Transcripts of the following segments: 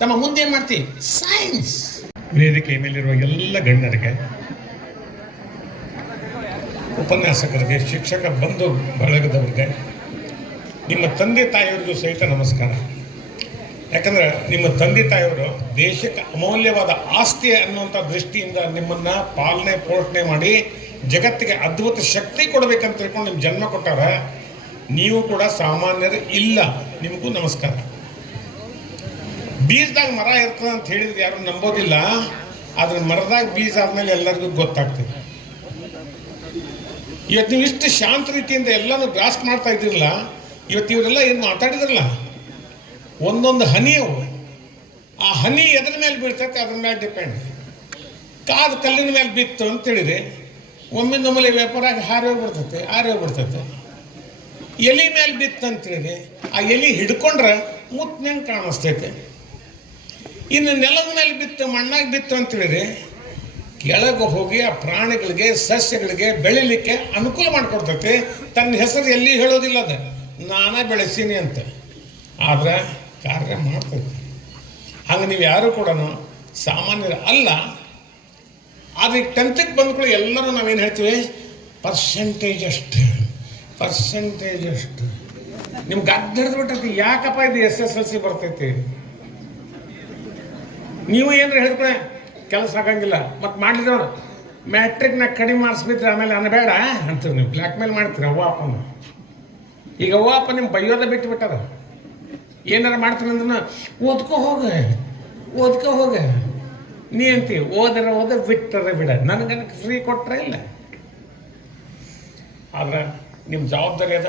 ತಮ್ಮ ಮುಂದೆ ಏನ್ ಮಾಡ್ತಿ? ಸೈನ್ಸ್ ವೇದಿಕೆ ಮೇಲಿರುವ ಎಲ್ಲ ಗಣ್ಯರಿಗೆ ಉಪನ್ಯಾಸಕರಿಗೆ, ಶಿಕ್ಷಕ ಬಂಧು ಬಳಗದವ್ರಿಗೆ, ನಿಮ್ಮ ತಂದೆ ತಾಯಿಯವ್ರಿಗೂ ಸಹಿತ ನಮಸ್ಕಾರ. ಯಾಕಂದ್ರೆ ನಿಮ್ಮ ತಂದೆ ತಾಯಿಯವರು ದೇಶಕ್ಕೆ ಅಮೂಲ್ಯವಾದ ಆಸ್ತಿ ಅನ್ನುವಂಥ ದೃಷ್ಟಿಯಿಂದ ನಿಮ್ಮನ್ನ ಪಾಲನೆ, ಪೋಷಣೆ ಮಾಡಿ ಜಗತ್ತಿಗೆ ಅದ್ಭುತ ಶಕ್ತಿ ಕೊಡಬೇಕಂತ ತಿಳ್ಕೊಂಡು ನಿಮ್ಮ ಜನ್ಮ ಕೊಟ್ಟಾರ, ನೀವು ಕೂಡ ಸಾಮಾನ್ಯರು ಇಲ್ಲ. ನಿಮಗೂ ನಮಸ್ಕಾರ. ಬೀಜದಾಗ ಮರ ಇರ್ತದೆ ಅಂತ ಹೇಳಿದ್ರೆ ಯಾರು ನಂಬೋದಿಲ್ಲ, ಆದ್ರೆ ಮರದಾಗ ಬೀಜ ಆದ್ಮೇಲೆ ಎಲ್ಲರಿಗೂ ಗೊತ್ತಾಗ್ತದೆ. ಇವತ್ತು ನೀವು ಇಷ್ಟು ಶಾಂತ ರೀತಿಯಿಂದ ಎಲ್ಲನೂ ಗ್ರಾಸ್ಪ್ ಮಾಡ್ತಾ ಇದ್ದಿರಲ್ಲ ಇವತ್ತು ಇವರೆಲ್ಲ ಏನು ಮಾತಾಡಿದ್ರಲ್ಲ? ಒಂದೊಂದು ಹನಿ ಅವು ಆ ಹನಿ ಎದ್ರ ಮೇಲೆ ಬೀಳ್ತೈತೆ ಅದ್ರ ಮೇಲೆ ಡಿಪೆಂಡ್ ಕಾದ ಕಲ್ಲಿನ ಮೇಲೆ ಬಿತ್ತು ಅಂತೇಳಿದ್ರೆ ಒಮ್ಮಿಂದ ಒಮ್ಮೆಲೆ ವ್ಯಾಪಾರಾಗಿ ಹಾರಿ ಹೋಗ್ಬಿಡ್ತೈತೆ ಹಾರಿ ಹೋಗ್ಬಿಡ್ತೈತೆ. ಎಲಿ ಮೇಲೆ ಬಿತ್ತು ಅಂತೇಳಿದ್ರೆ ಆ ಎಲಿ ಹಿಡ್ಕೊಂಡ್ರೆ ಮುತ್ತಿನಂಗೆ ಕಾಣಿಸ್ತೈತೆ. ಇನ್ನು ನೆಲದ ಮೇಲೆ ಬಿತ್ತು, ಮಣ್ಣಾಗಿ ಬಿತ್ತು ಅಂತ ಹೇಳಿದ್ರೆ, ಕೆಳಗೆ ಹೋಗಿ ಆ ಪ್ರಾಣಿಗಳಿಗೆ, ಸಸ್ಯಗಳಿಗೆ ಬೆಳಿಲಿಕ್ಕೆ ಅನುಕೂಲ ಮಾಡಿಕೊಡ್ತೈತಿ. ತನ್ನ ಹೆಸರು ಎಲ್ಲಿ ಹೇಳೋದಿಲ್ಲ ಅದು. ನಾನೇ ಬೆಳೆಸೀನಿ ಅಂತ. ಆದ್ರೆ ಕಾರ್ಯ ಮಾಡ್ತೈತಿ. ಹಾಗೆ ನೀವು ಯಾರು ಕೂಡ ಸಾಮಾನ್ಯರು ಅಲ್ಲ. ಆದ್ರೆ ಈಗ ಬಂದ ಕೂಡ ಎಲ್ಲರೂ ನಾವೇನು ಹೇಳ್ತೀವಿ? ಪರ್ಸೆಂಟೇಜ್ ಅಷ್ಟು. ಪರ್ಸೆಂಟೇಜ್ ಅಷ್ಟು. ನಿಮ್ಗೆ ಅಡ್ಡ ಯಾಕಪ್ಪ ಇದು ಎಸ್ ಎಸ್ ಎಲ್ ಸಿ ಬರ್ತೈತಿ? ನೀವು ಏನಾರ ಹೇಳ್ಕೊಳೆ ಕೆಲಸ ಆಗಂಗಿಲ್ಲ. ಮತ್ತು ಮಾಡಿದವ್ರು ಮ್ಯಾಟ್ರಿಕ್ನಾಗ ಕಡಿಮೆ ಮಾರ್ಕ್ಸ್ ಆಮೇಲೆ ಆಮೇಲೆ ಅನ್ಬೇಡ ಅಂತೀರಿ ನೀವು. ಬ್ಲ್ಯಾಕ್ ಮೇಲ್ ಮಾಡ್ತೀರಿ? ಅವ್ವ, ಅಪ್ಪನ. ಈಗ ಅವ್ವ, ಅಪ್ಪ ನಿಮ್ಮ ಬೈಯೋದ ಬಿಟ್ಟು ಬಿಟ್ಟಾರ ಏನಾರ ಮಾಡ್ತೀನಿ ಅಂದ್ರೆ ಓದ್ಕೋ ಹೋಗ ಓದ್ಕೋ ಹೋಗ. ನೀ ಅಂತಿ, ಓದರ ಓದ ಬಿಟ್ಟರೆ ಬಿಡ ನನಗೆ ಫ್ರೀ ಕೊಟ್ಟರೆ ಇಲ್ಲ. ಆದ್ರೆ ನಿಮ್ಮ ಜವಾಬ್ದಾರಿ ಅದ.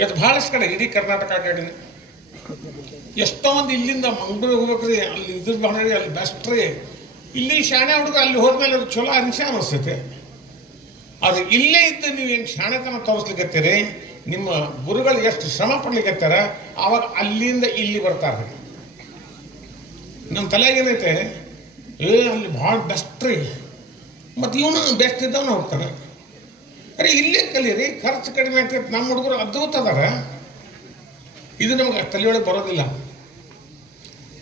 ಇದು ಭಾಳಷ್ಟು ಕಡೆ, ಇಡೀ ಕರ್ನಾಟಕ ಅಡ್ಡಾಡಿನಿ ಎಷ್ಟೋ ಒಂದು ಇಲ್ಲಿಂದ ಮಂಗಳೂರು ಹೋಗ್ಬೇಕ್ರಿ, ಅಲ್ಲಿ ಇದ್ರ ಭಾಳ ಅಲ್ಲಿ ಬೆಸ್ಟ್ ರೀ. ಇಲ್ಲಿ ಶಾಣೆ ಹುಡುಗ ಅಲ್ಲಿ ಹೋದ್ಮೇಲೆ ಅದು ಚಲೋ ಅನಿಸ ಅನಿಸ್ತೈತೆ. ಅದು ಇಲ್ಲೇ ಇದ್ದು ನೀವು ಏನು ಶಾಣೆತನ ತೋರಿಸ್ಲಿಕ್ಕತ್ತೀರಿ ನಿಮ್ಮ ಗುರುಗಳು ಎಷ್ಟು ಶ್ರಮ ಪಡ್ಲಿಕ್ಕತ್ತಾರ ಅವಾಗ ಅಲ್ಲಿಂದ ಇಲ್ಲಿ ಬರ್ತಾರೆ. ನಮ್ಮ ತಲೆಯಾಗ ಏನೈತೆ? ಏ, ಅಲ್ಲಿ ಭಾಳ ಬೆಸ್ಟ್ ರೀ. ಮತ್ತು ಇವನು ಬೆಸ್ಟ್ ಇದ್ದವನು ಹೋಗ್ತಾನೆ. ಅರೆ ಇಲ್ಲೇ ಕಲೀರಿ, ಖರ್ಚು ಕಡಿಮೆ ಆಗ್ತೈತೆ ನಮ್ಮ ಹುಡುಗರು ಅದ್ಭುತ ಅದಾರ. ಇದು ನಮ್ಗೆ ತಲೆಯೊಳಗೆ ಬರೋದಿಲ್ಲ.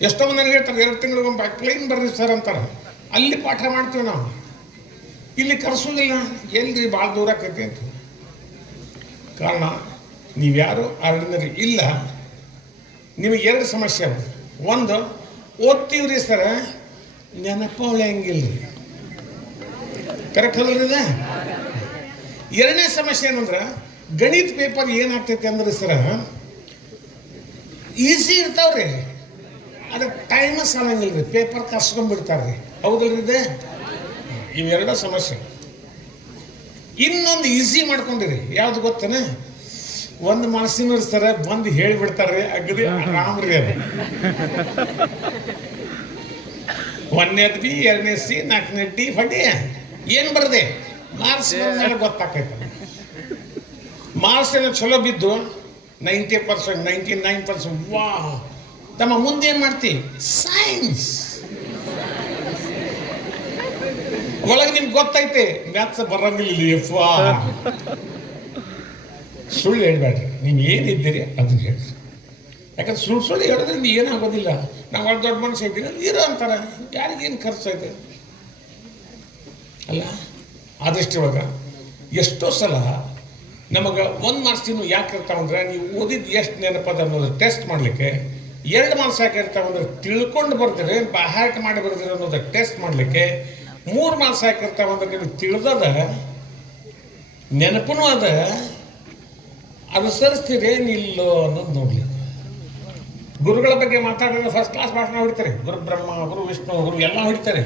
ಎಷ್ಟೋ ನನಗೆ ಹೇಳ್ತಾರೆ, ಎರಡು ತಿಂಗಳಿಗೊಮ್ಮೆ ಪ್ಲೈನ್ ಬರ್ರಿ ಸರ್ ಅಂತಾರೆ. ಅಲ್ಲಿ ಪಾಠ ಮಾಡ್ತೀವಿ ನಾವು. ಇಲ್ಲಿ ಕರೆಸೋದಿಲ್ಲ. ಎಲ್ಲಿ ಭಾಳ ದೂರ ಆಕೈತಿ ಅಂತ. ಕಾರಣ ನೀವ್ಯಾರು ಆರ್ಡಿನರಿ ಇಲ್ಲ, ನಿಮಗೆ ಎರಡು ಸಮಸ್ಯೆ ಒಂದು, ಓದ್ತೀವ್ರಿ ಸರ ನೆನಪು ರೀ ಕರೆಕ್ಟ್ ಅದಲ್ರಿ ಇದು? ಎರಡನೇ ಸಮಸ್ಯೆ ಏನಂದ್ರೆ, ಗಣಿತ ಪೇಪರ್ ಏನಾಗ್ತೈತೆ ಅಂದ್ರೆ ಸರ ಈಸಿ ಇರ್ತಾವ್ರಿ. ಅದಕ್ಕೆ ಟೈಮ್ ಸಾಲಂಗಿಲ್ಲ ರೀ ಪೇಪರ್ ಕಸ್ಕೊಂಡ್ಬಿಡ್ತಾರ್ರಿ ಹೌದಲ್ರಿ ಇದೇ ಇವೆರಡೂ ಸಮಸ್ಯೆ. ಇನ್ನೊಂದು ಈಸಿ ಮಾಡ್ಕೊಂಡಿರಿ. ಯಾವ್ದು ಗೊತ್ತೇನೆ? ಒಂದು ಮನಸ್ಸಿನ ಇರ್ತಾರೆ ಬಂದು ಹೇಳಿಬಿಡ್ತಾರ್ರಿ. ಅಗದಿ ಆರಾಮ್ರಿ ಅದು. ಒಂದನೇದು ಬಿ ಎರಡನೇ ಸಿ ನಾಲ್ಕನೇ ಡಿ ಫಡಿ ಏನು ಬರದೆ? ಮಾರ್ಕ್ಸ್ ಮೇಲೆ ಗೊತ್ತಾಕೈತೆ. ಮಾರ್ಕ್ಸ್ ಏನೋ ಚಲೋ ಬಿದ್ದು ninety percent, ninety nine percent. ವಾ ತಮ್ಮ ಮುಂದೆ ಏನು ಮಾಡ್ತಿ? ಸೈನ್ಸ್ ಒಳಗೆ ನಿಮ್ಗೆ ಗೊತ್ತೈತೆ ಮ್ಯಾಥ್ಸ್ ಬರಂಗಿಲ್ಲ ಯಪ್ಪ ಸುಳ್ಳು ಹೇಳ್ಬೇಡ್ರಿ. ನೀವು ಏನಿದ್ದೀರಿ ಅದನ್ನ ಹೇಳಿ ಯಾಕಂದ್ರೆ ಸುಳ್ಳು ಸುಳ್ಳು ಹೇಳಿದ್ರಿಂದ ಏನಾಗೋದಿಲ್ಲ. ನಾವು ಒಳ್ಳೆ ದೊಡ್ಡ ಮನುಷ್ಯ ಇದ್ದೀರಿ ಇರೋ ಅಂತಾರೆ. ಯಾರಿಗೇನು ಐತೆ ಅಲ್ಲ, ಆದಷ್ಟು ಇವಾಗ ಎಷ್ಟೋ ಸಲ ನಮಗೆ ಒಂದು ಇನ್ನು ಯಾಕೆ ಇರ್ತಾವಂದ್ರೆ ನೀವು ಓದಿದ್ದು ಎಷ್ಟು ನೆನಪದ ಅನ್ನೋದು ಟೆಸ್ಟ್ ಮಾಡಲಿಕ್ಕೆ, ಎರಡು ಮಾರ್ಕ್ಸ್ ಯಾಕೆ ಇರ್ತಾವಂದ್ರೆ ತಿಳ್ಕೊಂಡು ಬರ್ತೀರಿ ಬಾಹಾಟ ಮಾಡಿ ಬರ್ತೀರಿ ಅನ್ನೋದು ಟೆಸ್ಟ್ ಮಾಡಲಿಕ್ಕೆ, ಮೂರು ಮಾರ್ಕ್ಸ್ ಯಾಕೆ ಇರ್ತಾವಂದ್ರೆ ನಿಮಗೆ ತಿಳಿದದ ನೆನಪೂ ಅದ, ಅನುಸರಿಸ್ತೀರಿ ನಿಲ್ಲೋ ಅನ್ನೋದು ನೋಡ್ಲಿ. ಗುರುಗಳ ಬಗ್ಗೆ ಮಾತಾಡಿದ್ರೆ ಫಸ್ಟ್ ಕ್ಲಾಸ್ ಭಾಷಣ ಹೊಡಿತಾರೆ. ಗುರು ಬ್ರಹ್ಮ, ಗುರು ವಿಷ್ಣು, ಗುರು ಎಲ್ಲ ಹೊಡಿತಾರೆ.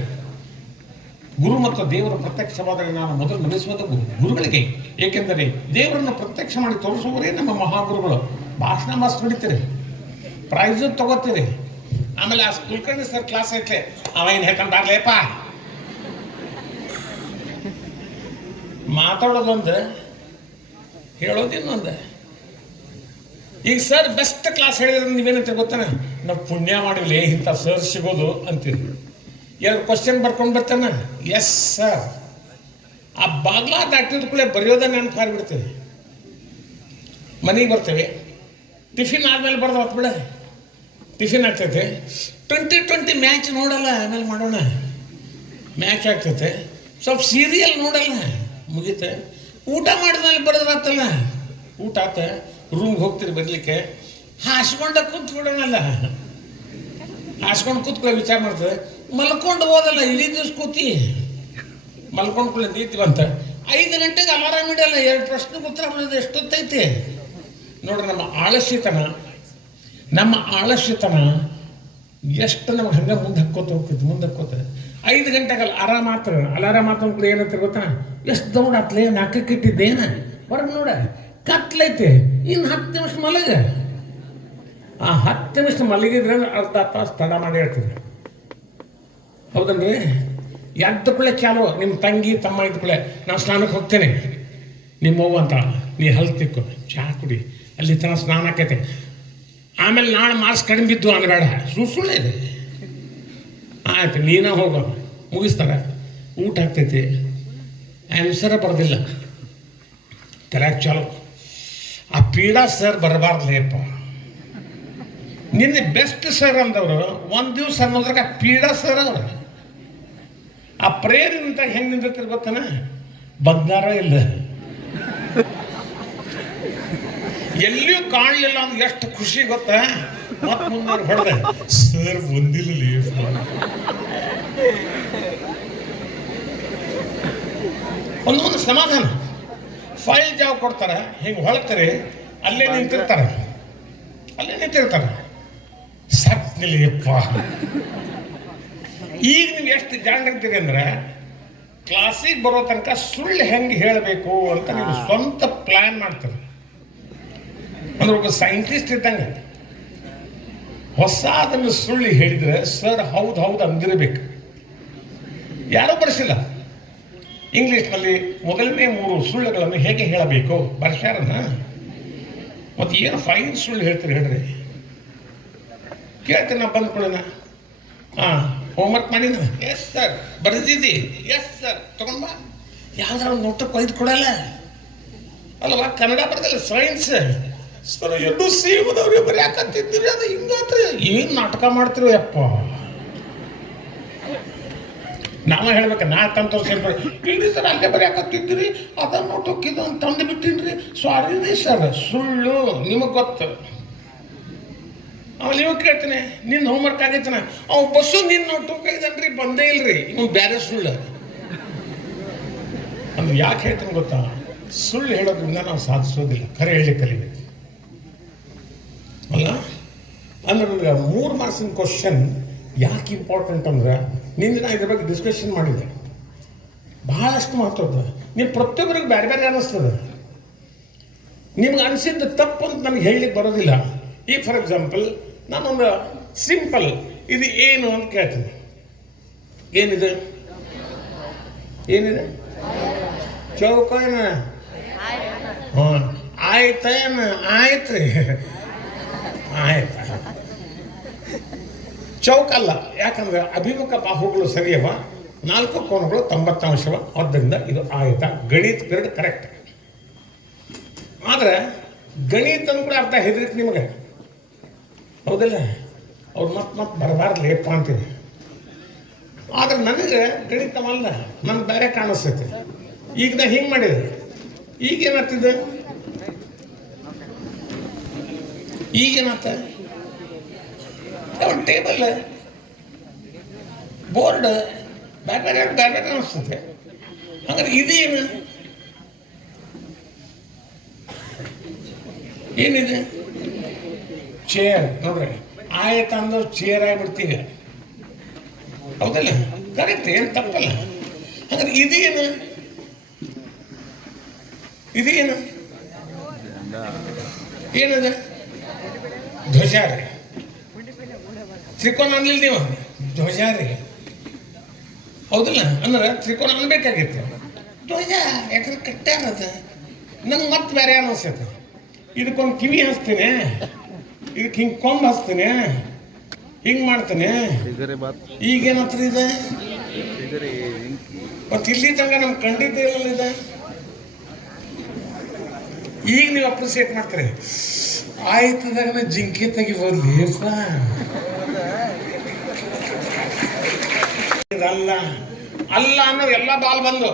ಗುರು ಮತ್ತು ದೇವರು ಪ್ರತ್ಯಕ್ಷವಾದರೆ ನಾನು ಮೊದಲು ನಮಿಸುವುದು ಗುರು, ಗುರುಗಳಿಗೆ. ಏಕೆಂದರೆ ದೇವರನ್ನು ಪ್ರತ್ಯಕ್ಷ ಮಾಡಿ ತೋರಿಸುವವರೇ ನಮ್ಮ ಮಹಾಗುರುಗಳು. ಭಾಷಣ ಮಸ್ತ್ ಹೊಡಿತೀರಿ ಪ್ರೈಸ್ ತಗೋತೀರಿ. ಆಮೇಲೆ ಆ ಕುಲಕರ್ಣಿ ಸರ್ ಕ್ಲಾಸ್ ಐತೆ. ಅವ ಏನು ಹೇಳ್ಕೊಂಡಾಗ್ಲೇಪ ಮಾತಾಡೋದೊಂದು, ಹೇಳೋದಿನ್ನೊಂದು. ಈಗ ಸರ್ ಬೆಸ್ಟ್ ಕ್ಲಾಸ್ ಹೇಳಿದ್ರೆ ನೀವೇನಂತ ಗೊತ್ತಾನೆ? ನಾವು ಪುಣ್ಯ ಮಾಡಿಲ್ಲ ಇಂಥ ಸರ್ ಸಿಗೋದು ಅಂತೀರಿ. ಎರಡು ಕ್ವಶನ್ ಬರ್ಕೊಂಡು ಬರ್ತಾನೆ? ಎಸ್ ಸರ್ ಆ ಬಾಗ್ಲ ದಾಟಿದ ಕೂಡಲೇ ಬರೆಯೋದೇ ನೆನಪು ಆಗಿಬಿಡ್ತೇವೆ ಮನೆಗೆ ಬರ್ತೇವೆ. ಟಿಫಿನ್ ಆದಮೇಲೆ ಬರ್ದು ಹೊತ್ತು ಬಿಡ. ಟಿಫಿನ್ ಆಗ್ತೈತೆ. ಟ್ವೆಂಟಿ ಟ್ವೆಂಟಿ ಮ್ಯಾಚ್ ನೋಡಲ್ಲ, ಆಮೇಲೆ ಮಾಡೋಣ. ಮ್ಯಾಚ್ ಆಗ್ತೈತೆ. ಸ್ವಲ್ಪ ಸೀರಿಯಲ್ ನೋಡಲ್ಲ. ಮುಗೀತೆ. ಊಟ ಮಾಡಿದ್ಮೇಲೆ ಬರೋದ್ರಾತಲ್ಲ ಊಟ ಆತ. ರೂಮ್ಗೆ ಹೋಗ್ತೀರಿ ಬರಲಿಕ್ಕೆ. ಹಾಸ್ಕೊಂಡ ಕೂತ್ಕೊಡೋಣಲ್ಲ ಹಾಸ್ಕೊಂಡು ಕೂತ್ಕೊಳ್ಳೋ ವಿಚಾರ ಮಾಡ್ತದೆ. ಮಲ್ಕೊಂಡು ಹೋದಲ್ಲ, ಇಡೀ ದಿವ್ಸ ಕೂತಿ. ಮಲ್ಕೊಂಡು ಕೂಡ ಅಂತ. ಐದು ಗಂಟೆಗೆ ಅಲಾರಾಮ್ ಇಡಲ್ಲ, ಎರಡು ಪ್ರಶ್ನೆಗೆ ಉತ್ತರ ಬರೋದು ಎಷ್ಟೊತ್ತೈತಿ? ನೋಡ್ರಿ, ನಮ್ಮ ಆಳಸ್ಯತನ ನಮ್ಮ ಆಳಸ್ಯತನ ಎಷ್ಟು ನಮ್ಗೆ ಹಂಗೆ ಮುಂದೆ ಹಕ್ಕೋತ ಹೋಗ್ತೈತಿ ಮುಂದೆ ಹಕ್ಕೋತ. ಐದು ಗಂಟೆಗೆ ಆರಾಮ ಮಾತ್ರ ಅಲಾರಾಮ್ ಮಾತ್ರ ಕೂಡ ಏನಂತ ಗೊತ್ತಾ? ಎಷ್ಟು ದೌಡ್ ಆತ್ಲೆ ನಾಲ್ಕಕ್ಕೆ ಇಟ್ಟಿದ್ದೇನ ಹೊರಗೆ ನೋಡ, ಕತ್ಲೈತೆ ಇನ್ನು ಹತ್ತು ನಿಮಿಷ ಮಲಗ. ಆ ಹತ್ತು ನಿಮಿಷ ಮಲಗಿದ್ರೆ ಅರ್ಧ ತಾಸು ತಡ ಮಾಡಿ ಹೇಳ್ತೀರಿ ಹೌದನ್ರಿ ಎದ್ದ ಕೂಡಲೇ ಚಾಲು ನಿಮ್ಮ ತಂಗಿ, ತಮ್ಮ ಇದ್ದ ಕೂಡಲೇ. ನಾನು ಸ್ನಾನಕ್ಕೆ ಹೋಗ್ತೇನೆ. ನಿಮ್ಮ ಅವ್ವ ಅಂತ. ನೀ ಹಲ್ತಿಕ್ಕು ಚಹಾ ಕುಡಿ. ಅಲ್ಲಿ ತನ ಸ್ನಾನ ಆಕೈತೆ. ಆಮೇಲೆ ನಾಳೆ ಮಾರ್ಸ್ ಕಡಿಮೆ ಬಿದ್ದು ಅನ್ಬೇಡ. ಸುಳ್ಳು ಇದೆ. ಆಯ್ತು, ನೀನ ಹೋಗೋ. ಮುಗಿಸ್ತಾರೆ. ಊಟ ಆಗ್ತೈತಿ. ಆನ್ಸರ ಬರೋದಿಲ್ಲ. ತಲೆಯಾಗ ಚಾಲು. ಆ ಪೀಡಾ ಸರ್ ಬರಬಾರ್ದಲೇಪ್ಪ ನಿನ್ನೆ ಬೆಸ್ಟ್ ಸರ್ ಅಂದವರು, ಒಂದು ದಿವಸ ಅನ್ನೋದ್ರಾಗ ಪೀಡಾ ಸರ್ ಅವರು. ಆ ಪ್ರೇಯರ್ ಅಂತ ಹೆಂಗೆ ನಿಂದಿರ್ತಾರೆ ಗೊತ್ತನ? ಬಂಗಾರ ಇಲ್ಲ. ಎಲ್ಲಿಯೂ ಕಾಣಲಿಲ್ಲ ಅಂದ್ರೆ ಎಷ್ಟು ಖುಷಿ ಗೊತ್ತಾ? ಮತ್ ಮುಂದೆ ಹೊಡೆದ ಸರ್ ಬಂದಿಲ್ಲ ಒಂದೊಂದು ಸಮಾಧಾನ. ಫೈಲ್ ಜಾಬ್ ಕೊಡ್ತಾರೆ, ಹಿಂಗೆ ಹೊಳ್ತಾರೆ ಅಲ್ಲೇ ನಿಂತಿರ್ತಾರೆ. ಅಲ್ಲೇ ನಿಂತಿರ್ತಾರೆ. ನಿಲ್ಲಿಯಪ್ಪ ಈಗ ನೀವು ಎಷ್ಟು ಜಾಣರಿರ್ತೀರಿ ಅಂದ್ರೆ ಕ್ಲಾಸಿಗೆ ಬರೋ ತನಕ ಸುಳ್ಳು ಹೆಂಗೆ ಹೇಳಬೇಕು ಅಂತ ನೀವು ಸ್ವಂತ ಪ್ಲಾನ್ ಮಾಡ್ತೀರಿ. ಅಂದ್ರೆ ಒಬ್ಬ ಸೈಂಟಿಸ್ಟ್ ಇದ್ದಂಗೆ ಹೊಸ ಅದನ್ನು ಸುಳ್ಳು ಹೇಳಿದ್ರೆ ಸರ್ ಹೌದು ಹೌದು ಅಂದಿರಬೇಕು. ಯಾರೂ ಬರೆಸಿಲ್ಲ. ಇಂಗ್ಲಿಷ್ನಲ್ಲಿ ಮೊದಲನೇ ಮೂರು ಸುಳ್ಳುಗಳನ್ನು ಹೇಗೆ ಹೇಳಬೇಕು? ಬರ್ಸ್ಯಾರನ್ನ ಮತ್ತೆ ಏನು ಫೈನ್ ಸುಳ್ಳು ಹೇಳ್ತೀರಿ ಹೇಳ್ರಿ. ಕೇಳ್ತೀನಿ ನಾ ಬಂದ್ಕೊಳ್ಳೋಣ ಹಾಂ ಹೋಮ್ವರ್ಕ್ ಮಾಡಿನ ಎಸ್ ಸರ್ ಬರೆದಿದ್ದಿ? ಎಸ್ ಸರ್ ತಗೊಂಡ್ ಬಾ. ಯಾವ್ದಾರ ಒಂದು ನೋಟಕ್ಕೆ ಕೊಯ್ದು ಕೊಡಲ್ಲ. ಅಲ್ವಾ? ಕನ್ನಡ ಬರ್ದಲ್ಲ ಸೈನ್ಸ್ ಸರ್ ಎರಡು ಸೀಮದವ್ರಿ ಬರೀ ಯಾಕಂತಿದ್ದೀರಿ ಅದು ಹಿಂಗಾತ್ರಿ ಏನು ನಾಟಕ ಮಾಡ್ತಿರೋ ಅಪ್ಪ ನಾನು ಹೇಳ್ಬೇಕು, ನಾ ತೋರಿಸಿರ್ಬೇಕು ಇಲ್ರಿ ಸರ್, ಅಲ್ಲೇ ಬರ್ಯಾಕತ್ತಿದ್ದೀರಿ ಅದನ್ನ ನೋಟಕ್ಕೆ ಇದು ಅಂತ ತಂದು ಬಿಟ್ಟಿನ್ರಿ ಸಾರಿ ರೀ ಸರ್ ಸುಳ್ಳು, ನಿಮಗೆ ಗೊತ್ತು. ಅವ್ನು ಇವಾಗ ಕೇಳ್ತಾನೆ ನಿನ್ನ ಹೋಮ್ವರ್ಕ್ ಆಗೈತನ ಅವ್ ಬಸ್ಸು ನಿನ್ನ ನೋಟಕ್ಕೆ ಇದನ್ರಿ ಬಂದೇ ಇಲ್ರಿ. ಇವ್ ಬೇರೆ ಸುಳ್ಳು ಅಂದ್ರೆ ಯಾಕೆ ಹೇಳ್ತಾನೆ ಗೊತ್ತಾ? ಸುಳ್ಳು ಹೇಳೋದ್ರಿಂದ ನಾವು ಸಾಧಿಸೋದಿಲ್ಲ. ಕರೆ ಹೇಳಿ ಕಲಿಬೇಕು. ಅಲ್ಲ? ಅಂದ್ರೆ ಮೂರು ಮಾರ್ಕ್ಸಿನ ಕ್ವಶನ್ ಯಾಕೆ ಇಂಪಾರ್ಟೆಂಟ್ ಅಂದ್ರೆ, ನಿನ್ನೆ ಇದ್ರ ಬಗ್ಗೆ ಡಿಸ್ಕಷನ್ ಮಾಡಿದೆ ಬಹಳಷ್ಟು ಮಹತ್ವದ ನೀವು ಪ್ರತಿಯೊಬ್ಬರಿಗೆ ಬೇರೆ ಬೇರೆ ಅನ್ನಿಸ್ತದೆ ನಿಮ್ಗೆ ಅನಿಸಿದ್ದು ತಪ್ಪು ಅಂತ ನಮ್ಗೆ ಹೇಳಲಿಕ್ಕೆ ಬರೋದಿಲ್ಲ. ಈ ಫಾರ್ ಎಕ್ಸಾಂಪಲ್ ನಾನೊಂದು ಸಿಂಪಲ್ ಇದು ಏನು ಅಂತ ಕೇಳ್ತೀನಿ. ಏನಿದೆ? ಏನಿದೆ? ಚೌಕ ಏನ? ಹಾಂ ಆಯ್ತೇನ ಆಯ್ತು. ಆಯ್ತು. ಚೌಕ ಅಲ್ಲ, ಯಾಕಂದ್ರೆ ಅಭಿಮುಖ ಬಾಹುಗಳು ಸರಿಯವ, ನಾಲ್ಕು ಕೋನಗಳು ತೊಂಬತ್ತಂಶವ ಆದ್ದರಿಂದ ಇದು ಆಯತ, ಗಣಿತ ಕರೆಕ್ಟ್ ಆದ್ರೆ ಗಣಿತ ಕೂಡ ಅರ್ಥ ಹೆದರಿಕೆ ನಿಮಗೆ. ಹೌದಲ್ಲ? ಅವ್ರು ಮತ್ತೆ ಮತ್ತೆ ಬರಬಾರ್ದು ಲೇಪ ಅಂತೀವಿ. ಆದ್ರೆ ನನಗೆ ಗಣಿತವಲ್ಲ ನನ್ಗೆ ಬೇರೆ ಕಾಣಿಸ್ತೈತೆ. ಈಗ ನಾ ಹಿಂಗೆ ಮಾಡಿದೆ. ಈಗ ಏನಾಗ್ತಿದೆ? ಈಗೇನಾತ ಒಂದು ಟೇಬಲ್? ಬೋರ್ಡ್? ಬೇರೆ ಬೇರೆ ಬೇರೆ ಬೇರೆ ಅನಿಸ್ತದೆ ಹಂಗಾರೆ ಇದೇನು? ಏನಿದೆ? ಚೇರ್ ನೋಡ್ರಿ. ಆಯ್ತು ಅಂದ್ರೆ ಚೇರ್ ಆಗಿಬಿಡ್ತೀವಿ ಹೌದಲ್ಲ? ಕರೆಕ್ಟ್ ಏನು ತಪ್ಪಲ್ಲ? ಅಂದ್ರೆ ಇದೇನು? ಇದೇನು? ಏನದ? ಧ್ವಜ ರೀ ತ್ರಿಕೋನ ಅನ್ಲಿಲ್ಲ ನೀವು? ಧ್ವಜ ರೀ ಹೌದಲ್ಲ? ಅಂದ್ರೆ ತ್ರಿಕೋನ ಅನ್ಬೇಕಾಗಿತ್ತು. ಧ್ವಜ, ಯಾಕಂದ್ರೆ ಕಟ್ಟ ಅನ್ನತ್ತೆ ನಂಗೆ ಮತ್ತೆ ಬೇರೆ ಅನ್ನಿಸ್ತೈತೆ ಇದಕ್ಕೊಂದು ಕಿವಿ ಹಚ್ತೀನಿ. ಇದಕ್ಕೆ ಹಿಂಗೆ ಕೊಂಬ ಹಚ್ತೀನಿ. ಹಿಂಗೆ ಮಾಡ್ತೀನಿ. ಈಗೇನತ್ರ ಇದೆ? ಮತ್ತು ಇಲ್ಲಿ ತನಕ ನಮ್ಗೆ ಕಂಡಿದ್ದ ಇದೆ? ಈಗ ನೀವು ಅಪ್ರಿಸಿಯೇಟ್ ಮಾಡ್ತೀರಿ. ಆಯ್ತದಾಗ ಜಿಂಕೆ ತೆಗಿಬೋದು ಅಲ್ಲ ಅಲ್ಲ ಅನ್ನೋ ಎಲ್ಲ ಬಾಲ್ ಬಂದು.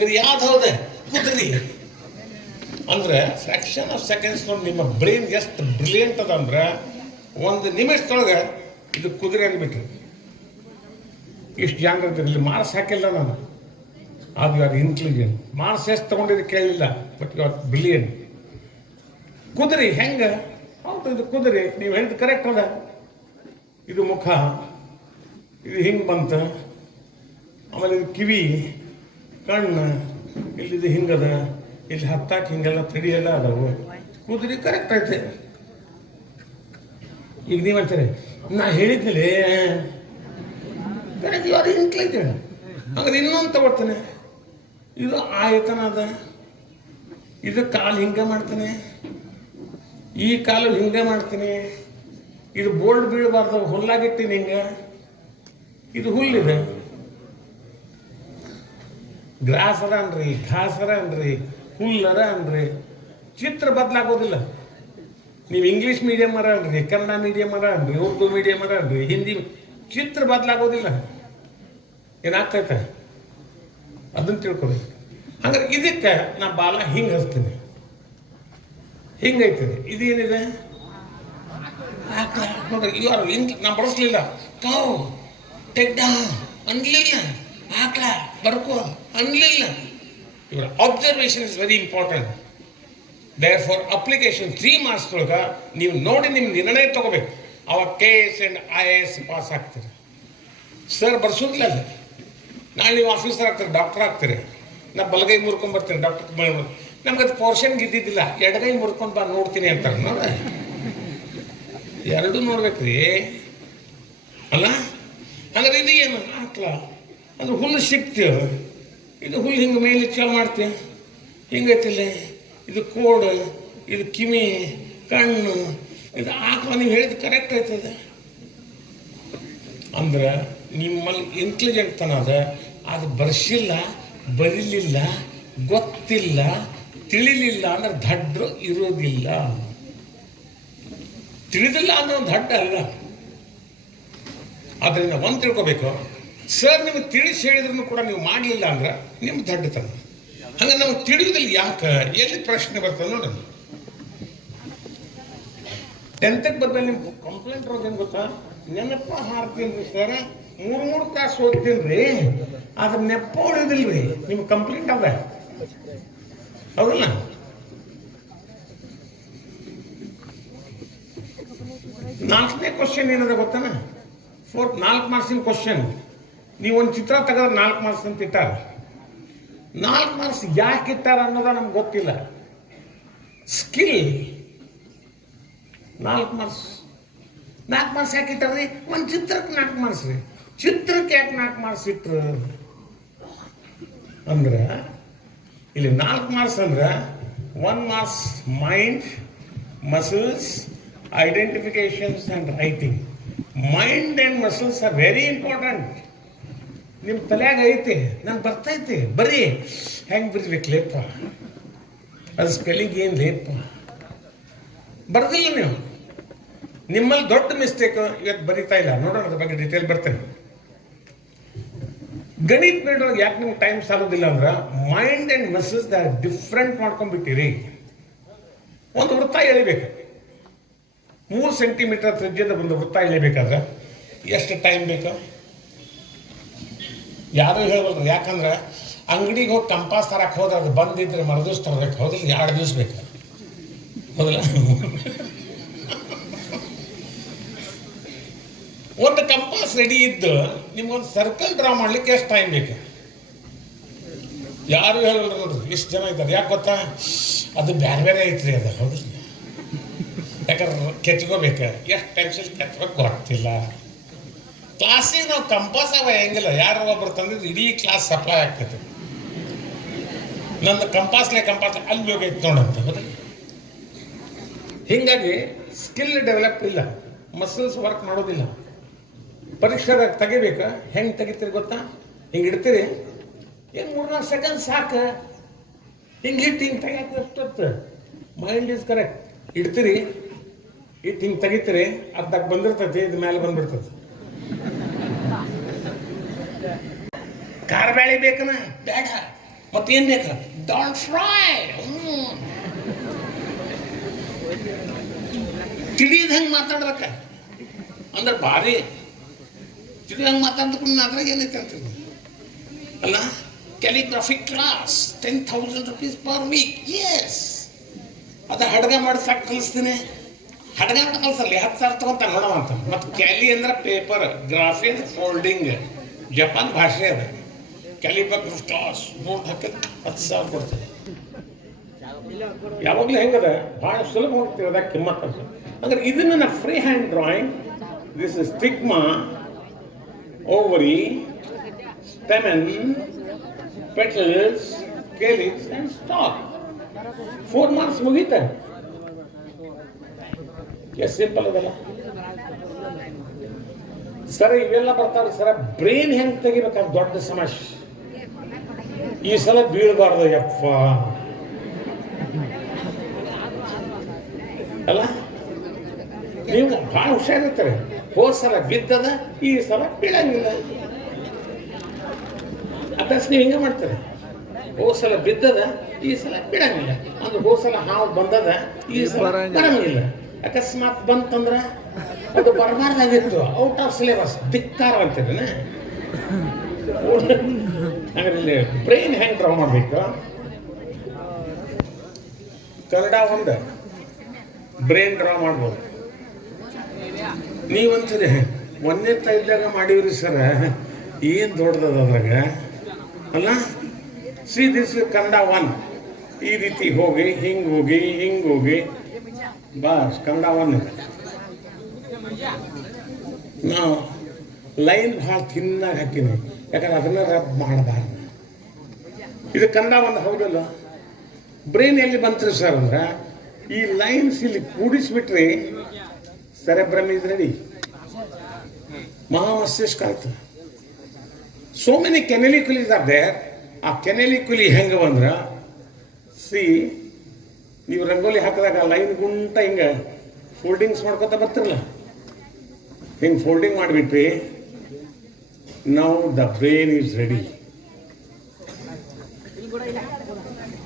ಇದು ಯಾವ್ದು ಹೌದೆ? ಕುದ್ರಿ. ಅಂದ್ರೆ ಫ್ರ್ಯಾಕ್ಷನ್ ಆಫ್ ಸೆಕೆಂಡ್ಸ್ ನೋಡಿ ನಿಮ್ಮ ಬ್ರೈನ್ ಎಷ್ಟು ಬ್ರಿಲಿಯಂಟ್ ಅದ ಅಂದ್ರೆ ಒಂದು ನಿಮಿಷದೊಳಗೆ ಇದು ಕುದುರೆ ಅಂದ್ಬಿಟ್ರಿ ಇಷ್ಟು ಜನರು ಇಲ್ಲಿ ಮಾರ್ಸ್ ಹಾಕಿಲ್ಲ ನಾನು. ಅದು ಯಾರು ಇಂಟೆಲಿಜೆಂಟ್ ಮಾರ್ಸ್ ಎಷ್ಟು ತೊಗೊಂಡಿದ್ದು ಕೇಳಲಿಲ್ಲ ಬಟ್ ಯು ಆರ್ ಬ್ರಿಲಿಯಂಟ್ ಕುದುರೆ ಹೆಂಗೆ? ಹೌದು, ಇದು ಕುದುರೆ. ನೀವು ಹೇಳಿದ್ದು ಕರೆಕ್ಟ್ ಅದ. ಇದು ಮುಖ. ಇದು ಹಿಂಗೆ ಬಂತು. ಆಮೇಲೆ ಇದು ಕಿವಿ. ಕಣ್ಣು. ಇಲ್ಲಿದು ಹಿಂಗದ. ಇಲ್ಲಿ ಹತ್ತಾಕ ಹಿಂಗೆಲ್ಲ ತಡಿಯೆಲ್ಲ ಅದಾವು ಕುದುರೆ ಕರೆಕ್ಟ್ ಐತೆ. ಈಗ ನೀವು ಅಂತಾರೆ ನಾ ಹೇಳಿದ್ಮೇಲೆ ಕರೆಕ್ಟ್ ಇವಾಗ ಇಂಟ್ಲಿಜೆಂಟ್ ಹಂಗ್ರೆ ಇನ್ನೊಂದು ತಗೊಳ್ತಾನೆ. ಇದು ಆಯತನ ಅದ. ಇದು ಕಾಲು ಹಿಂಗೆ ಮಾಡ್ತಾನೆ. ಈ ಕಾಲು ಹಿಂಗೆ ಮಾಡ್ತೀನಿ. ಇದು ಬೋಲ್ಡ್ ಬೀಳಬಾರ್ದು, ಹುಲ್ಲಾಗಿಟ್ಟಿನಿ ಹಿಂಗೆ. ಇದು ಹುಲ್ಲಿದೆ. ಗ್ರಾಸ್ ಅದ ಅನ್ರಿ ಘಾಸ್ ಅನ್ರಿ. ಹುಲ್ಲರ ಅನ್ರಿ ಚಿತ್ರ ಬದಲಾಗೋದಿಲ್ಲ. ನೀವು ಇಂಗ್ಲೀಷ್ ಮೀಡಿಯಮ್ ಅರ ಅನ್ರಿ ಕನ್ನಡ ಮೀಡಿಯಮ್ ಅರ ಅನ್ರಿ ಉರ್ದು ಮೀಡಿಯಮ್ ಅರ ಅನ್ರಿ ಹಿಂದಿ ಚಿತ್ರ ಬದಲಾಗೋದಿಲ್ಲ. ಏನಾಗ್ತೈತೆ ಅದನ್ನು ತಿಳ್ಕೊಬೇಕು ಹಂಗಾರೆ ಇದಕ್ಕೆ ನಾ ಬಾಲ ಹಿಂಗೆ ಹಚ್ತೀನಿ. ಹಿಂಗೈತದೆ. ಇದೇನಿದೆ? ನೋಡ್ರಿ, ಇವರು ಇಂಗ್ ನಾ ಬಳಸ್ಲಿಲ್ಲ. ಕಾವು ತೆಗ್ದ, ಅನ್ಲಿಲ್ಲ. ಆಕ್ಲ ಬರ್ಕೋ ಅನ್ಲಿಲ್ಲ. ಇವರ observation is very important there for application three marks ಒಳಗೆ ನೀವು ನೋಡಿ ನಿಮ್ಮ ನಿರ್ಣಯ ತಗೋಬೇಕು. ಅವಾಗ K S and I A S pass ಆಗ್ತೀರಿ sir ಬರ್ಸೋದಿಲ್ಲ ನಾಳೆ ನೀವು ಆಫೀಸರ್ ಆಗ್ತೀರಿ ಡಾಕ್ಟರ್ ಆಗ್ತೀರಿ. ನಾ ಬಲಗೈ ಮುರ್ಕೊಂಡ್ ಬರ್ತೀನಿ ಡಾಕ್ಟರ್ ನಮ್ಗೆ ಅದು ಪೋರ್ಷನ್ಗೆ ಇದ್ದಿದ್ದಿಲ್ಲ ಎಡಗೈ ಮುರ್ಕೊಂಡು ಬಾ, ನೋಡ್ತೀನಿ ಅಂತಾರೆ. ನೋಡ. ಎರಡೂ ನೋಡ್ಬೇಕ್ರಿ ಅಲ್ಲ? ಅಂದ್ರೆ ಇದು ಏನು? ಹಾಕ್ಲ ಅಂದ್ರೆ ಹುಲ್ಲು ಸಿಕ್ತೀವ ಇದು ಹುಲ್ಲು ಹಿಂಗೆ ಮೇಲೆ ಚಾಲು ಮಾಡ್ತೀವಿ ಹಿಂಗೈತಿಲ್ಲ? ಇದು ಕೋಡು, ಇದು ಕಿಮಿ, ಕಣ್ಣು. ಇದು ಆಕಳ ನೀವು ಹೇಳಿದ ಕರೆಕ್ಟ್ ಆಯ್ತದ. ಅಂದ್ರೆ ನಿಮ್ಮಲ್ಲಿ ಇಂಟೆಲಿಜೆಂಟ್ ತನ ಅದ, ಅದು ಬರ್ಸಿಲ್ಲ, ಬರಿಲಿಲ್ಲ, ಗೊತ್ತಿಲ್ಲ, ತಿಳಿಲಿಲ್ಲ ಅಂದ್ರೆ ದಡ್ಡು ಇರೋದಿಲ್ಲ. ತಿಳಿದಿಲ್ಲ ಅಂದ್ರೆ ದಡ್ಡ ಅಲ್ಲ ಅದರಿಂದ ಒಂದು ತಿಳ್ಕೊಬೇಕು. ಸರ್, ನಿಮಗೆ ತಿಳಿಸಿ ಹೇಳಿದ್ರು ಕೂಡ ನೀವು ಮಾಡಲಿಲ್ಲ ಅಂದ್ರೆ ನಿಮ್ಮ ದಡ್ಡತನ. ಹಂಗೆ ನಮಗೆ ತಿಳಿಯೋದಿಲ್ಲ ಯಾಕೆ? ಎಲ್ಲಿ ಪ್ರಶ್ನೆ ಬರ್ತದೆ ನೋಡೋಣ ಟೆಂತಕ್ಕೆ ಬಂದಲ್ಲಿ ನಿಮ್ಮ ಕಂಪ್ಲೇಂಟ್ ಇರೋದೇನು ಗೊತ್ತಾ? ನೆನಪ ಹಾರ್ತೀನಿ ಸರ್, ಮೂರು ಮೂರು ತಾಸು ಓದ್ತೀನಿ ರೀ. ಅದ್ರ ನೆಪ್ಪ ಉಳಿದಿಲ್ಲ ರೀ. ನಿಮ್ಮ ಕಂಪ್ಲೇಂಟ್ ಅದ. ಹೌದಲ್ಲ? ನಾಲ್ಕನೇ ಕ್ವಶನ್ ಏನದ ಗೊತ್ತಾನ? ಫೋರ್ತ್ ನಾಲ್ಕು ಮಾರ್ಕ್ಸಿನ ಕ್ವಶನ್ ನೀವು ಒಂದು ಚಿತ್ರ ತೆಗೆದ್ರೆ ನಾಲ್ಕು ಮಾರ್ಕ್ಸ್ ಅಂತ ಇಟ್ಟಾರ. ನಾಲ್ಕು ಮಾರ್ಕ್ಸ್ ಯಾಕೆ ಇಟ್ಟಾರ ಅನ್ನೋದ ನಮ್ಗೆ ಗೊತ್ತಿಲ್ಲ. ಸ್ಕಿಲ್ ನಾಲ್ಕು ಮಾರ್ಕ್ಸ್. ನಾಲ್ಕು ಮಾರ್ಕ್ಸ್ ಯಾಕೆ ಇಟ್ಟಾರ್ರಿ ಒಂದು ಚಿತ್ರಕ್ಕೆ ನಾಲ್ಕು ಮಾರ್ಕ್ಸ್ ರೀ. ಚಿತ್ರಕ್ಕೆ ಯಾಕೆ ನಾಲ್ಕು ಮಾರ್ಕ್ಸ್ ಇಟ್ರು? ಅಂದ್ರೆ, ಇಲ್ಲಿ ನಾಲ್ಕು ಮಾರ್ಕ್ಸ್ ಅಂದ್ರೆ one marks mind muscles identifications and writing mind and muscles are very important ನಿಮ್ಮ ತಲೆಯಾಗ ಐತಿ, ನಂಗೆ ಬರ್ತೈತಿ, ಬರ್ರಿ. ಹೆಂಗೆ ಬರಿಬೇಕು ಲೇಪ? ಅದು ಸ್ಪೆಲ್ಲಿಂಗ್ ಏನು ಲೇಪ? ಬರ್ದಿಲ್ಲ ನೀವು. ನಿಮ್ಮಲ್ಲಿ ದೊಡ್ಡ ಮಿಸ್ಟೇಕ್ ಇವತ್ತು ಬರಿತಾ ಇಲ್ಲ. ನೋಡೋಣ ಅದ್ರ ಬಗ್ಗೆ ಡೀಟೇಲ್ ಬರ್ತೇನೆ. ಗಣಿತ ಪೀರಿಯಡ್ ಯಾಕೆ ನಿಮ್ಗೆ ಟೈಮ್ ಸಾಲೋದಿಲ್ಲ ಅಂದ್ರೆ mind and muscles the different ಮಾಡ್ಕೊಂಡ್ಬಿಟ್ಟಿರಿ. ಒಂದು ವೃತ್ತ ಎಳಿಬೇಕು. ಮೂರು ಸೆಂಟಿಮೀಟರ್ ತ್ರಿಜ್ಯದ ಒಂದು ವೃತ್ತ ಎಳಿಬೇಕಾದ್ರೆ, ಎಷ್ಟು ಟೈಮ್ ಬೇಕು? ಯಾರು ಹೇಳ್ಬೋದು? ಯಾಕಂದ್ರೆ ಅಂಗಡಿಗೆ ಹೋಗಿ ಕಂಪಾಸ್ ತರಕ್ಕೆ ಹೋದ್ರೆ ಅದು ಬಂದಿದ್ರೆ ಮರದಿವ್ಸ ತರಬೇಕು. ಹೋದ್ರೆ ಎರಡು ದಿವ್ಸ ಬೇಕು. ಹೌದಿಲ್ಲ? ಒಂದು ಕಂಪಾಸ್ ರೆಡಿ ಇದ್ದು ನಿಮ್ಗೊಂದು ಸರ್ಕಲ್ ಡ್ರಾ ಮಾಡ್ಲಿಕ್ಕೆ ಎಷ್ಟು ಟೈಮ್ ಬೇಕು? ಯಾರು ಹೇಳ್ಬೋದು ನೋಡ್ರಿ ಇಷ್ಟು ಜನ ಇದ್ದಾರೆ. ಯಾಕೆ ಗೊತ್ತಾ? ಅದು ಬೇರೆ ಬೇರೆ ಐತ್ರಿ ಅದು. ಹೌದು ಯಾಕಂದ್ರೆ ಕೆಚ್ಕೋಬೇಕು. ಎಷ್ಟು ಟೆನ್ಷನ್ ಕೆತ್ತಬೇಕು ಗೊತ್ತಿಲ್ಲ ಕ್ಲಾಸಿಗೆ ನಾವು ಕಂಪಾಸ್ ಅವ ಹೆಂಗಿಲ್ಲ ಯಾರು ಒಬ್ರು ತಂದಿದ್ದು ಇಡೀ ಕ್ಲಾಸ್ ಸಪ್ಲೈ ಆಗ್ತೈತೆ. ನನ್ನ ಕಂಪಾಸ್ಲೆ ಕಂಪಾಸ್ ಅಲ್ಲಿ ಹೋಗೈತೆ ನೋಡಂತ ಹಿಂಗಾಗಿ ಸ್ಕಿಲ್ ಡೆವಲಪ್ ಇಲ್ಲ ಮಸಲ್ಸ್ ವರ್ಕ್ ಮಾಡೋದಿಲ್ಲ. ಪರೀಕ್ಷೆದಾಗ ತೆಗಿಬೇಕಾ? ಹೆಂಗೆ ತೆಗಿತೀರಿ ಗೊತ್ತಾ? ಹಿಂಗೆ ಇಡ್ತೀರಿ? ಏನು ಮೂರ್ನಾಲ್ಕು ಸೆಕೆಂಡ್ ಸಾಕು? ಹಿಂಗೆ ಇಟ್ಟು ಹಿಂಗೆ ತೆಗಿಯಕ್ಕೆ ಅಷ್ಟೊತ್ತು. ಮೈಂಡ್ ಈಸ್ ಕರೆಕ್ಟ್ ಇಡ್ತೀರಿ ಇಟ್ಟು ಹಿಂಗೆ ತೆಗಿತೀರಿ ಅರ್ಧಕ್ಕೆ ಬಂದಿರ್ತೈತಿ, ಇದು ಮೇಲೆ ಬಂದ್ಬಿಡ್ತದೆ ಖಾರ ಬ್ಯಾಳಿ ಬೇಕನ ಬೇಡ ಮತ್ತೇನ್ ಬೇಕ ಡಾಲ್ ಫ್ರೈ ತಿಳಿದ ಹಂಗೆ ಮಾತಾಡ್ಬೇಕ ಅಂದ್ರೆ ಭಾರಿ ತಿಳಿದ ಹಂಗೆ ಮಾತಾಡ್ಕೊಂಡು ಅದ್ರಾಗ ಏನೈತೆ ಅಂತೀವಿ ಅಲ್ಲ calligraphy class ten thousand rupees per week yes ಅದ ಹಡ್ಗ ಮಾಡಿ ಸಾಕು ಕಲಿಸ್ತೀನಿ ಹಡ್ಗ ಮಾಡಿ ಕಲಿಸಲ್ಲಿ ಹತ್ತು ಸಾವಿರ ತಗೊಂತ ನೋಡವ ಅಂತ ಮತ್ತು ಕ್ಯಾಲಿ ಅಂದ್ರೆ ಪೇಪರ್ ಗ್ರಾಫಿ ಅಂದ್ರೆ ಫೋಲ್ಡಿಂಗ್ ಜಪಾನ್ ಭಾಷೆ ಅದ ಕ್ಯಾಲಿಗ್ರಫಿ ಕ್ಲಾಸ್ ನೋಡಿ ಹಾಕಿದ್ರೆ ಹತ್ತು ಸಾವಿರ ಕೊಡ್ತದೆ ಯಾವಾಗಲೂ ಹೆಂಗದ ಭಾಳ ಸುಲಭ ಹೋಗ್ತಿರೋದ ಕಿಮ್ಮತ್ ಅಂದ್ರೆ ಇದನ್ನ ನಾ free hand drawing this stigma ovary stamen petals calyx and stalk four marks ಮುಗೀತ. ಎಷ್ಟು ಸಿಂಪಲ್ ಅದಲ್ಲ. ಸರ್, ಇವೆಲ್ಲ ಬರ್ತಾವ್ರಿ ಸರ್ ಬ್ರೈನ್ ಹೆಂಗೆ ತೆಗಿಬೇಕಾದ್ರೆ ದೊಡ್ಡ ಸಮಸ್ಯೆ. ಈ ಸಲ ಬೀಳಬಾರ್ದು ಯಪ್ಪ. ಅಲ್ಲ ನೀವು ಭಾಳ ಹುಷಾರಿರ್ತಾರೆ. ಹೋದ್ ಸಲ ಬಿದ್ದದ ಈ ಸಲ ಬೀಳಂಗಿಲ್ಲ. ಅಭ್ಯಾಸ ನೀವು ಹಿಂಗೆ ಮಾಡ್ತಾರೆ. ಹೋದ್ ಸಲ ಬಿದ್ದದ ಈ ಸಲ ಬೀಳಂಗಿಲ್ಲ. ಅಂದ್ರೆ ಹೋದ್ ಸಲ ಹಾವು ಬಂದದ ಈ ಸಲ ಬರಂಗಿಲ್ಲ. ಅಕಸ್ಮಾತ್ ಬಂತಂದ್ರ ಅದು ಬರಬಾರ್ದಾಗಿತ್ತು. ಔಟ್ ಆಫ್ ಸಿಲೆಬಸ್ ದಿಕ್ಕಾರ ಅಂತೀರನ? ಅಂದ್ರೆ ಬ್ರೈನ್ ಹೆಂಗೆ ಡ್ರಾ ಮಾಡಬೇಕು? ಕನ್ನಡ ಒಂದು. ಬ್ರೈನ್ ಡ್ರಾ ಮಾಡ್ಬೋದು. ನೀವಂತೀರಿ ಒಂದನೇ ತೈದಾಗ ಮಾಡಿವ್ರಿ ಸರ. ಏನು ದೊಡ್ಡದದ ಅದ್ರಾಗ? ಅಲ್ಲ? See this Kannada one. ಈ ರೀತಿ ಹೋಗಿ, ಹಿಂಗೆ ಹೋಗಿ ಹಿಂಗೆ ಹೋಗಿ. ಬಸ್, ಕನ್ನಡ ಒನ್ ನಾವು ಲೈನ್ ಭಾಳ ತಿನ್ನಾಗ ಹಾಕಿನಿ. ಯಾಕಂದ್ರೆ ಅದನ್ನ ರಬ್ ಮಾಡಬಾರ್ದು. ಇದು ಕನ್ನಡ ಒಂದು ಹೌದಲ್ಲ? ಬ್ರೈನ್ ಎಲ್ಲಿ ಬಂತು ಸರ್ ಅಂದ್ರೆ, ಈ ಲೈನ್ಸ್ ಇಲ್ಲಿ ಕೂಡಿಸ್ಬಿಟ್ರೆ ಸೆರೆಬ್ರಮ್ ಇಸ್ ರೆಡಿ ಮಹಾಮಸ್ತಿಷ್ಕ ಆಯ್ತು ಸೋ ಮೆನಿ ಕೆನೆಲಿ ಆರ್ ದೇರ್ ಆ ಕೆನೆಲಿಕುಲಿ ಹೆಂಗ ಬಂದ್ರ? ಸಿ ನೀವು ರಂಗೋಲಿ ಹಾಕಿದಾಗ ಲೈನ್ ಗುಂಟ ಹಿಂಗ ಫೋಲ್ಡಿಂಗ್ಸ್ ಮಾಡ್ಕೊತ ಬರ್ತಿರಲ್ಲ? ಹಿಂಗೆ folding ಮಾಡಿಬಿಟ್ರಿ now the brain is ready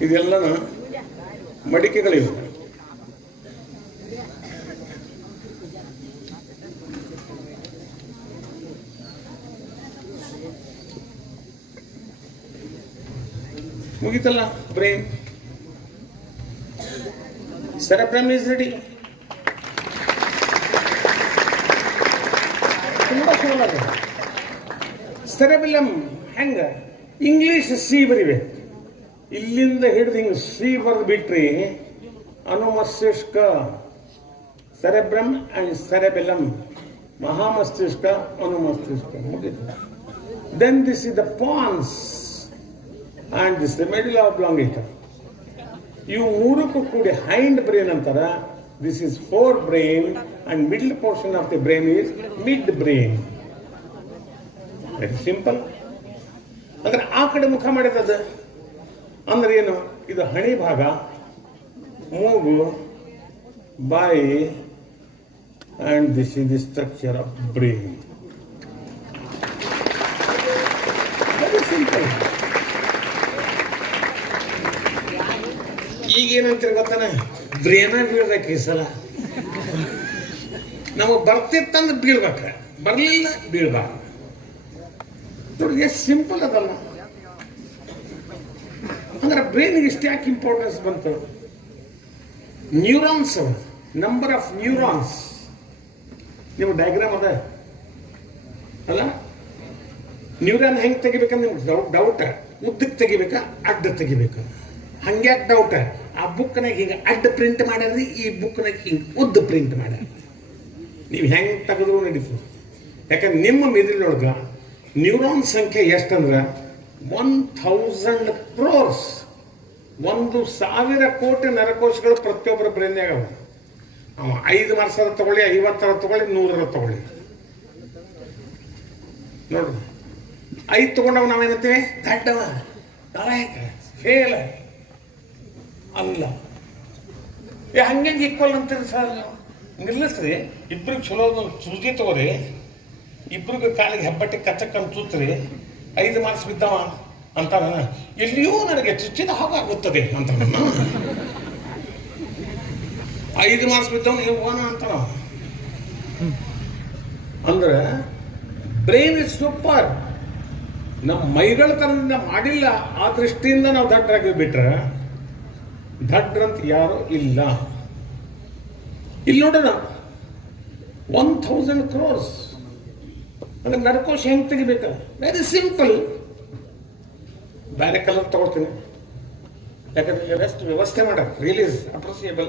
ಇದೆಲ್ಲ ಮಡಿಕೆಗಳಿವೆ. ಮುಗಿತಲ್ಲ ಬ್ರೈನ್ ಸೆರೆಬ್ರಮ್ ಈಸ್ ರೆಡಿ ತುಂಬ ಅದು ಸೆರೆಬಿಲಮ್ ಹೆಂಗ ಇಂಗ್ಲಿಷ್ ಸಿ ಬರಿಬೇಕು ಇಲ್ಲಿಂದ ಹಿಡಿದು ಹಿಂಗೆ ಸಿ ಬರೆದು ಬಿಟ್ರಿ ಅನುಮಸ್ತಿಷ್ಕ ಸೆರೆಬ್ರಮ್ ಅಂಡ್ ಸೆರೆಬಿಲಮ್ ಮಹಾಮಸ್ತಿಷ್ಕ ಅನುಮಸ್ತಿಷ್ಕ ಮುಗಿತು then this is the pons and this the medulla oblongata ಇವು ಮೂರಕ್ಕೂ ಕೂಡಿ ಹೈಂಡ್ ಬ್ರೈನ್ ಅಂತಾರ this is fore brain and middle portion of the brain is mid brain very simple ಅಂದ್ರೆ ಆ ಕಡೆ ಮುಖ ಮಾಡಿದದ ಅಂದ್ರೆ ಏನು? ಇದು ಹಣಿ ಭಾಗ. ಮೂಗು, ಬಾಯಿ and this is the structure of brain simple ಈಗ ಗೊತ್ತಾನೆ? ಗೊತ್ತಾನ ಬ್ರೇನ ಬೀಳ್ಬೇಕು ಈ ಸಲ. ನಮಗೆ ಬರ್ತಿತ್ತಂದ್ರೆ ಬೀಳ್ಬೇಕ. ಬರಲಿಲ್ಲ, ಬೀಳ್ಬಾರ್ದು. ನೋಡಿ ಎಷ್ಟು ಸಿಂಪಲ್ ಅದಲ್ಲ. ಅಂದ್ರೆ ಬ್ರೈನ್ಗೆ ಇಷ್ಟು ಯಾಕೆ ಇಂಪಾರ್ಟೆನ್ಸ್ ಬಂತು. ನ್ಯೂರಾನ್ಸ್ ನಂಬರ್ ಆಫ್ ನ್ಯೂರಾನ್ಸ್ ನಿಮ್ಮ ಡಯಾಗ್ರಾಮ್ ಅದ? ಅಲ್ಲ? ನ್ಯೂರಾನ್ ಹೆಂಗೆ ತೆಗಿಬೇಕಂದ್ರೆ ನಿಮ್ಗೆ ಡೌಟ್ ಡೌಟ ಉದ್ದಕ್ಕೆ ತೆಗಿಬೇಕಾ, ಅಡ್ಡ ತೆಗಿಬೇಕು. ಹಂಗ್ಯಾಕೆ ಡೌಟ ಆ ಬುಕ್ನಾಗ ಹಿಂಗೆ ಅಡ್ಡ ಪ್ರಿಂಟ್ ಮಾಡ್ಯಾರ್ರಿ, ಈ ಬುಕ್ನಾಗ ಹಿಂಗೆ ಉದ್ದ ಪ್ರಿಂಟ್ ಮಾಡ್ಯಾರ ನೀವು ಹೆಂಗೆ ತೆಗೆದ್ರು ನಡೀತು. ಯಾಕಂದ್ರೆ ನಿಮ್ಮ ಮೆದುಳಿನೊಳಗೆ ನ್ಯೂರಾನ್ ಸಂಖ್ಯೆ ಎಷ್ಟಂದ್ರೆ? ಒನ್ ಥೌಸಂಡ್ ಕ್ರೋರ್ಸ್ ಒಂದು ಸಾವಿರ ಕೋಟಿ ನರಕೋಶಗಳು ಪ್ರತಿಯೊಬ್ಬರ ಬ್ರೈನ್ಯಾಗ ಅವ. ಐದು ವರ್ಷದ ತಗೊಳ್ಳಿ ಐವತ್ತರ ತಗೊಳ್ಳಿ, ನೂರರ ತಗೊಳ್ಳಿ. ನೋಡ್ರಿ ಐದು ತಗೊಂಡವ ನಾವೇನಂತೀವಿ ದಡ್ಡವ. ಫೇಲ್ ಅಲ್ಲ. ಏ ಹಂಗೆ ಈಕ್ವಲ್ ಅಂತೀರಿ ಸರ್? ನಿಲ್ಲಿಸ್ರಿ. ಇಬ್ರಿಗೆ ಚಲೋ ಸೂಜಿ ತಗೋರಿ. ಇಬ್ರಿಗೆ ಕಾಲಿಗೆ ಹೆಬ್ಬಟ್ಟಿ ಕಚ್ಚಕ್ಕಂತ ಸೂತ್ರಿ ಐದು ಮಾರ್ಕ್ಸ್ ಬಿದ್ದವ ಅಂತಾನ, ಎಲ್ಲಿಯೂ ನನಗೆ ಚುಚ್ಚಿದ ಹಾಗಾಗುತ್ತದೆ ಅಂತ ಐದು ಮಾರ್ಕ್ಸ್ ಬಿದ್ದವ ನೀವು ಓನ ಅಂತಾನ. ಅಂದ್ರೆ ಬ್ರೈನ್ ಇಸ್ ಸೂಪರ್ ನಮ್ಮ ಮೈಗಳತನದಿಂದ ಮಾಡಿಲ್ಲ, ಆ ದೃಷ್ಟಿಯಿಂದ ನಾವು ದಡ್ಡರಾಗಿ ಬಿಟ್ರೆ ದಡ್ಡ್ರಂತ ಯಾರು ಇಲ್ಲ. ಇಲ್ಲಿ ನೋಡೋಣ. ಒನ್ ಥೌಸಂಡ್ ಕ್ರೋರ್ಸ್ ಅಂದ್ರೆ ನಡ್ಕೋಶ ಹೆಂಗೆ ತೆಗಿಬೇಕು ವೆರಿ ಸಿಂಪಲ್ ಬೇರೆ ಕಲರ್ ತಗೊಳ್ತೀನಿ. ಯಾಕಂದ್ರೆ ವ್ಯವಸ್ಥೆ ವ್ಯವಸ್ಥೆ ಮಾಡ release appreciable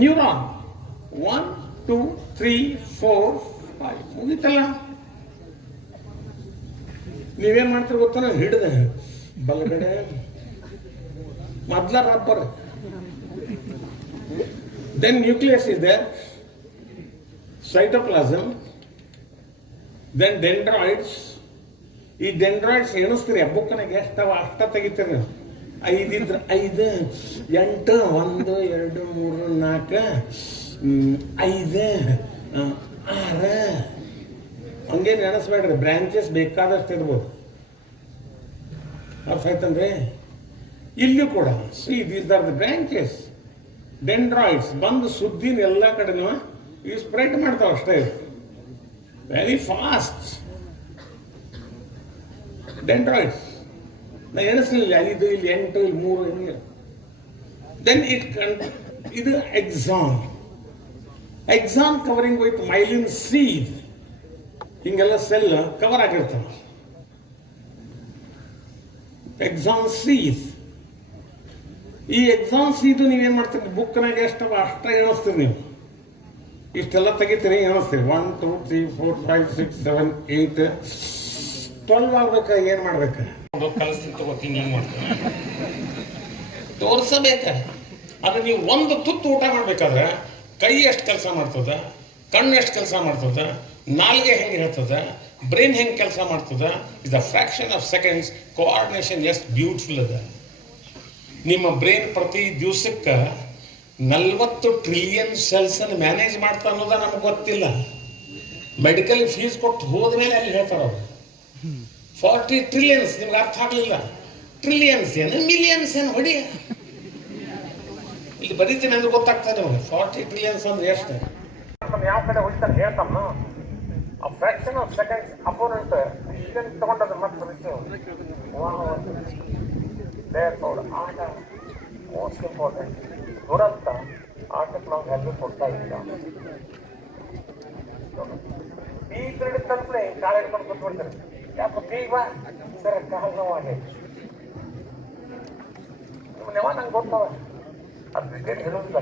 neuron one two three four five ಮುಗೀತಲ್ಲ? ನೀವೇನ್ ಮಾಡ್ತೀರಿ ಗೊತ್ತಾನ ಹಿಡ್ದೆ. ಬಲಗಡೆ. ಮೊದ್ಲ ರಬ್ಬರ್ ದೆನ್ ನ್ಯೂಕ್ಲಿಯಸ್ ಇದೆ ಸೈಟೋಪ್ಲಾಸಮ್ ದೆನ್ ಡೆಂಡ್ರಾಯ್ಡ್ಸ್ ಈ ಡೆಂಡ್ರಾಯ್ಡ್ಸ್ ಎಣಿಸ್ತೀರಿ ಬುಕ್ಕನಾಗ ಎಷ್ಟವ ಅಷ್ಟ ತೆಗಿತೀರಿ ನೀವು. ಐದಿದ್ರ ಐದು, ಎಂಟು, ಒಂದು, ಎರಡು, ಮೂರು, ನಾಲ್ಕು ಐದು ಆರು. ಹಂಗೇನು ನೆನೆಸ್ಬೇಡ್ರಿ ಬ್ರಾಂಚಸ್ ಬೇಕಾದಷ್ಟು ಇರ್ಬೋದು. ಅರ್ಥ ಆಯ್ತಂದ್ರೆ ಇಲ್ಲೂ ಕೂಡ see these are the branches dendrites ಬಂದು ಸುದ್ದಿನ ಎಲ್ಲ ಕಡೆನೂ ಈ ಸ್ಪ್ರೆಡ್ ಮಾಡ್ತಾವ ಅಷ್ಟೇ. ವೆರಿ ಫಾಸ್ಟ್ ಡೆಂಡ್ರಾಯ್ಡ್ಸ್ ನಾ ಎಣಿಸ್ಲಿಲ್ಲ ಐದು, ಇಲ್ಲಿ ಎಂಟು, ಇಲ್ಲಿ ಮೂರು ಹಿಂಗೆ ದೆನ್ ಇಟ್ ಕನ್ ಇದು axon axon covering with myelin sheath ಹಿಂಗೆಲ್ಲ ಸೆಲ್ ಕವರ್ ಆಗಿರ್ತಾವೆ ಎಕ್ಸಾಮ್ ಸೀಸ್ ಈ ಎಕ್ಸಾಮ್ಸ್ ಇದು ನೀವೇನು ಮಾಡ್ತೀರಿ? ಬುಕ್ನಾಗ ಎಷ್ಟವ ಅಷ್ಟೇ ಎಣಿಸ್ತೀರಿ ನೀವು. ಇಷ್ಟೆಲ್ಲ ತೆಗಿತೀನಿ ಎಣಿಸ್ತೀರಿ one two three four five six seven eight twelve ಆಗ್ಬೇಕ? ಏನ್ ಮಾಡ್ಬೇಕ? ಕಲಿಸ್ತೀನಿ ತಗೋತೀನಿ ಏನು ಮಾಡ್ತೀನಿ ತೋರ್ಸಬೇಕ. ಅದು ನೀವು ಒಂದು ತುತ್ತು ಊಟ ಮಾಡ್ಬೇಕಾದ್ರೆ ಕೈ ಎಷ್ಟು ಕೆಲಸ ಮಾಡ್ತದ ಕಣ್ಣು ಎಷ್ಟು ಕೆಲಸ ಮಾಡ್ತದ ನಾಲ್ಗೆ ಹೆಂಗೆ ಹೇಳ್ತದ ಬ್ರೈನ್ ಹೆಂಗೆ ಕೆಲಸ ಮಾಡ್ತದ is a fraction of seconds coordination ಎಷ್ಟು ಬ್ಯೂಟಿಫುಲ್ ಅದ. ನಿಮ್ಮ ಬ್ರೈನ್ ಪ್ರತಿ ದಿವಸಕ್ಕೆ ನಲ್ವತ್ತು ಟ್ರಿಲಿಯನ್ ಸೆಲ್ಸ್ ಅನ್ನು ಮ್ಯಾನೇಜ್ ಮಾಡ್ತಾ ಅನ್ನೋದ ನಮ್ಗೆ ಗೊತ್ತಿಲ್ಲ. ಮೆಡಿಕಲ್ ಫೀಸ್ ಕೊಟ್ಟು ಹೋದ್ಮೇಲೆ ಅಲ್ಲಿ ಹೇಳ್ತಾರ ಅವರು. ಫಾರ್ಟಿ ಟ್ರಿಲಿಯನ್ಸ್ ನಿಮ್ಗೆ ಅರ್ಥ ಆಗಲಿಲ್ಲ? ಟ್ರಿಲಿಯನ್ಸ್ ಏನು? ಮಿಲಿಯನ್ಸ್ ಏನು? ಹೊಡಿ. ಇಲ್ಲಿ ಬರೀತೀನಿ ಅಂದ್ರೆ ಗೊತ್ತಾಗ್ತದೆ ನಿಮಗೆ. ಫಾರ್ಟಿ ಟ್ರಿಲಿಯನ್ಸ್ ಅಂದ್ರೆ ಎಷ್ಟು? ಯಾವ ಕಡೆ ಹೊಡಿತಾರೆ ಹೇಳ್ತಮ್ಮ ಆ fraction of seconds opponent decision ತಗೊಂಡದ್ದು ಮತ್ತೆ ಆಟ ಮೋಸ್ಟ್ ಇಂಪಾರ್ಟೆಂಟ್ ದುರಂತ ಆಟಕ್ಕೆ ನಾವು ವ್ಯಾಲ್ಯೂ ಕೊಡ್ತಾ ಇಲ್ಲ. ಬಿ ಕ್ರೆಡಿಟ್ ತಲುಪಲೆ ಕಾಲ ಹಿಡ್ಕೊಂಡು ಕೂತ್ಕೊಳ್ತಾರೆ. ಯಾಕೆ ಬೀಗ ಸರ್, ಕಾಲು ನೋವಾಗೆ ನಿಮ್ಮ ನೆವ ನಂಗೆ ಗೊತ್ತವ ಅದು ಹೇಳೋದಿಲ್ಲ.